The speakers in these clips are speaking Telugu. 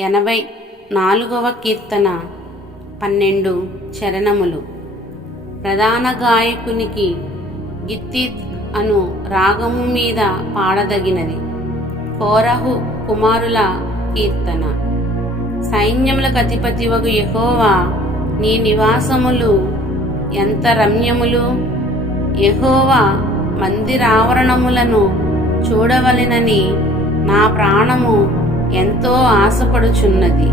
84వ కీర్తన 12 చరణములు. ప్రధాన గాయకునికి గిత్తీత్ అను రాగము మీద పాడదగినది. కోరహు కుమారుల కీర్తన. సైన్యములకు అధిపతివగు యెహోవా, నీ నివాసములు ఎంత రమ్యములు! యెహోవా మందిరావరణములను చూడవలెనని నా ప్రాణము ఎంతో ఆశపడుచున్నది.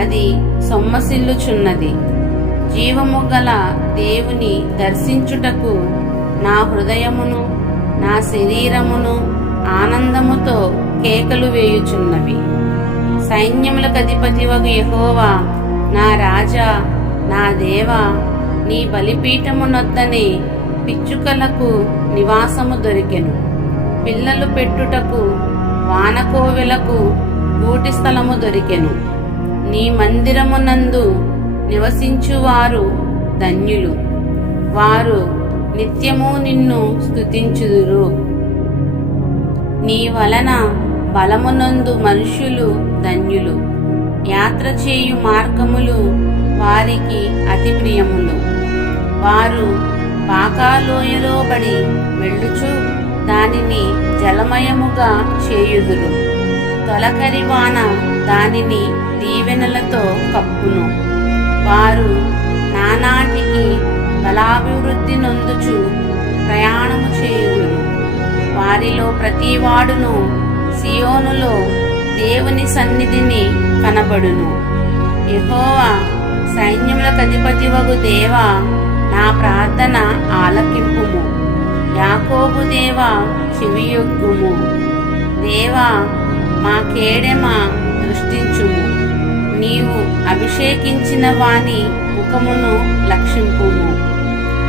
అది సొమ్మసిల్లుచున్నది. జీవము గల దేవుని దర్శించుటకు నా హృదయమును నా శరీరమును ఆనందముతో కేకలు వేయుచున్నవి. సైన్యములకు అధిపతివగు యెహోవా, నా రాజా, నా దేవా, నీ బలిపీఠమునొద్దనే పిచ్చుకలకు నివాసము దొరికెను. పిల్లలు పెట్టుటకు వానకోవెలకు గూటి స్థలము దొరికెను. నీ మందిరమునందు నివసించువారు ధన్యులు. వారు నిత్యము నిన్ను స్తుతించుదురు. నీ వలన బలమునందు మనుష్యులు ధన్యులు. యాత్ర చేయు మార్గములు వారికి అతి ప్రియములు. వారు బాకాలోయలో బడి వెళ్ళుచు దానిని జలమయముగా చేయుదురు. తొలకరి వాన దానిని దీవెనలతో కప్పును. వారు నానాటికి బలాభివృద్ధి నొందుచు ప్రయాణము చేయుదురు. వారిలో ప్రతివాడును సియోనులో దేవుని సన్నిధిని కనబడును. యెహోవా, సైన్యములకు అధిపతివగు దేవా, నా ప్రార్థన ఆలకింపుము. యాకోబు దేవా, చెవియొగ్గుము. దేవా, మా కేడెమ దృష్టించుము. నీవు అభిషేకించిన వాని ముఖమును లక్షింపుము.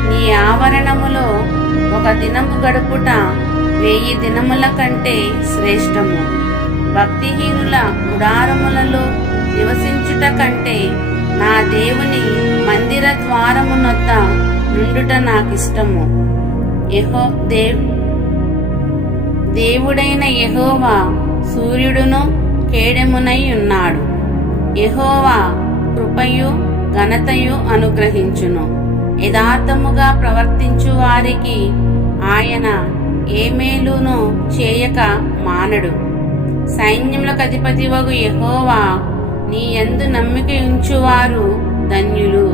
నీ ఆవరణములో ఒక దినము గడుపుట 1000 దినముల కంటే శ్రేష్టము. భక్తిహీనుల గుడారములలో నివసించుట కంటే నా దేవుని మందిర ద్వారమునొద్ద నుండుట నాకిష్టము. దేవుడైన యెహోవా సూర్యుడును కేడెమునై ఉన్నాడు. యెహోవా కృపయు ఘనతయు అనుగ్రహించును. యథార్థముగా ప్రవర్తించు వారికి ఆయన ఏ మేలును చేయక మానడు. సైన్యములకు అధిపతివగు యెహోవా, నీ యందు నమ్మిక ఉంచువారు ధన్యులు.